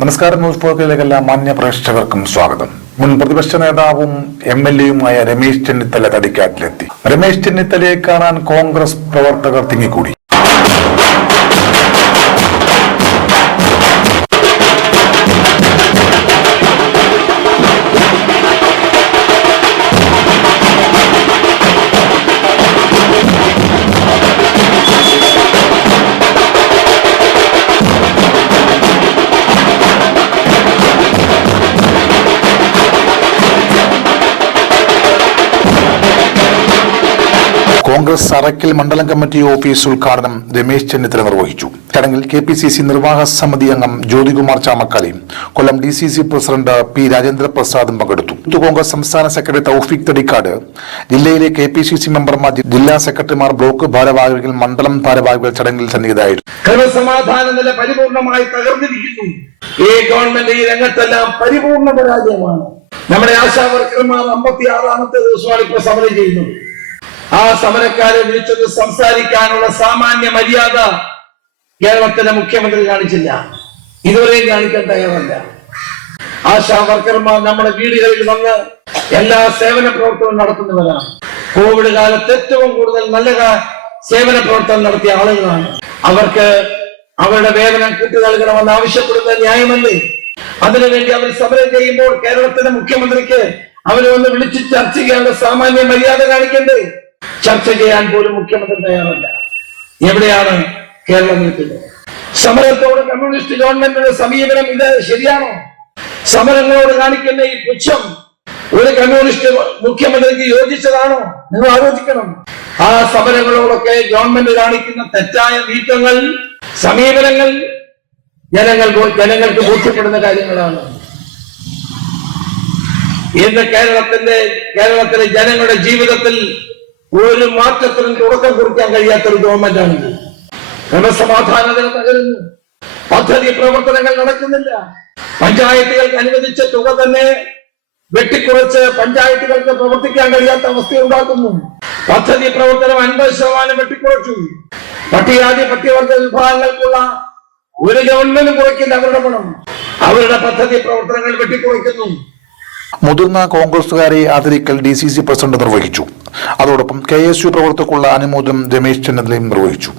നമസ്കാരം. ന്യൂസ് പോർട്ടലിലേക്ക് എല്ലാ മാന്യ പ്രേക്ഷകർക്കും സ്വാഗതം. മുൻ പ്രതിപക്ഷ നേതാവും എം എൽ എയുമായ രമേശ് ചെന്നിത്തല തടിക്കാറ്റിലെത്തി. രമേശ് ചെന്നിത്തലയെ കാണാൻ കോൺഗ്രസ് പ്രവർത്തകർ തിങ്ങിക്കൂടി. കോൺഗ്രസ് സറക്കൽ മണ്ഡലം കമ്മിറ്റി ഓഫീസ് ഉദ്ഘാടനം രമേശ് ചെന്നിത്തല നിർവഹിച്ചു. ചടങ്ങിൽ കെ പി സി സി നിർവാഹക സമിതി അംഗം Jyothikumar Chamakkali Kollam D C C president P Rajendra പ്രസാദും പങ്കെടുത്തു. യൂത്ത് കോൺഗ്രസ് സംസ്ഥാന സെക്രട്ടറി തൗഫീഖ് തടിക്കാട് ജില്ലയിലെ കെ പി സി സി മെമ്പർമാർ ജില്ലാ സെക്രട്ടറിമാർ ബ്ലോക്ക് ഭാരവാഹികൾ മണ്ഡലം ഭാരവാഹികൾ ചടങ്ങിൽ സന്നിഹിതരായിരുന്നു തകർന്നിരിക്കുന്നു. ഈ രംഗത്തെല്ലാം നമ്മുടെ ആശാ വർക്കർമാർ അമ്പത്തി ആറാമത്തെ ദിവസമാണ് ഇപ്പോൾ സമരം ചെയ്യുന്നത്. ആ സമരക്കാരെ വിളിച്ചത് സംസാരിക്കാനുള്ള സാമാന്യ മര്യാദ കേരളത്തിലെ മുഖ്യമന്ത്രി കാണിച്ചില്ല. ഇതുവരെയും കാണിക്കാൻ തയ്യാറല്ല. ആശാ വർക്കർമാർ നമ്മുടെ വീടുകളിൽ വന്ന് എല്ലാ സേവന പ്രവർത്തനവും നടത്തുന്നവരാണ്. കോവിഡ് കാലത്ത് ഏറ്റവും കൂടുതൽ നല്ല സേവന പ്രവർത്തനം നടത്തിയ ആളുകളാണ്. അവർക്ക് അവരുടെ വേതനം കൂട്ടി നൽകണമെന്ന് ആവശ്യപ്പെടുന്ന ന്യായമല്ലേ? അതിനുവേണ്ടി അവർ സമരം ചെയ്യുമ്പോൾ കേരളത്തിലെ മുഖ്യമന്ത്രിക്ക് അവരെ ഒന്ന് വിളിച്ച് ചർച്ച ചെയ്യാനുള്ള സാമാന്യ മര്യാദ കാണിക്കണ്ടേ? ചർച്ച ചെയ്യാൻ പോലും മുഖ്യമന്ത്രി തയ്യാറല്ല. എവിടെയാണ് കേരളം നിൽക്കുന്നത് സമരത്തോട് കമ്മ്യൂണിസ്റ്റ് ഗവൺമെന്റിന്റെ സമീപനം ഇത് ശരിയാണോ? സമരങ്ങളോട് കാണിക്കുന്ന ഈ പുച്ഛം ഒരു കമ്മ്യൂണിസ്റ്റ് മുഖ്യമന്ത്രിക്ക് യോജിച്ചതാണോ? നിങ്ങൾ ആലോചിക്കണം. ആ സമരങ്ങളോടൊക്കെ ഗവൺമെന്റ് കാണിക്കുന്ന തെറ്റായ നീക്കങ്ങൾ സമീപനങ്ങൾ ജനങ്ങൾ ജനങ്ങൾക്ക് ബോധ്യപ്പെടുന്ന കാര്യങ്ങളാണ്. ഇന്ന് കേരളത്തിന്റെ കേരളത്തിലെ ജനങ്ങളുടെ ജീവിതത്തിൽ ഒരു മാറ്റത്തിനും തുടക്കം കുറിക്കാൻ കഴിയാത്ത ഒരു ഗവൺമെന്റാണിത്. ക്രമസമാധാന തകരുന്നു. പദ്ധതി പ്രവർത്തനങ്ങൾ നടക്കുന്നില്ല. പഞ്ചായത്തുകൾക്ക് അനുവദിച്ച തുക തന്നെ വെട്ടിക്കുറച്ച് പഞ്ചായത്തുകൾക്ക് പ്രവർത്തിക്കാൻ കഴിയാത്ത അവസ്ഥ ഉണ്ടാക്കുന്നു പദ്ധതി പ്രവർത്തനം അൻപത് ശതമാനം വെട്ടിക്കുറച്ചു. പട്ടികാതി പട്ടികവർഗ വിഭാഗങ്ങൾക്കുള്ള ഒരു ഗവൺമെന്റ് കുറയ്ക്കില്ല അവരുടെ പണം. അവരുടെ പദ്ധതി പ്രവർത്തനങ്ങൾ വെട്ടിക്കുറയ്ക്കുന്നു. മുതിർന്ന കോൺഗ്രസുകാരെ ആദരിക്കൽ ഡി സി സി പ്രസിഡന്റ് നിർവഹിച്ചു. അതോടൊപ്പം കെ എസ് യു പ്രവർത്തകർക്കുള്ള അനുമോദനം രമേശ് ചെന്നിത്തലയും നിർവഹിച്ചു.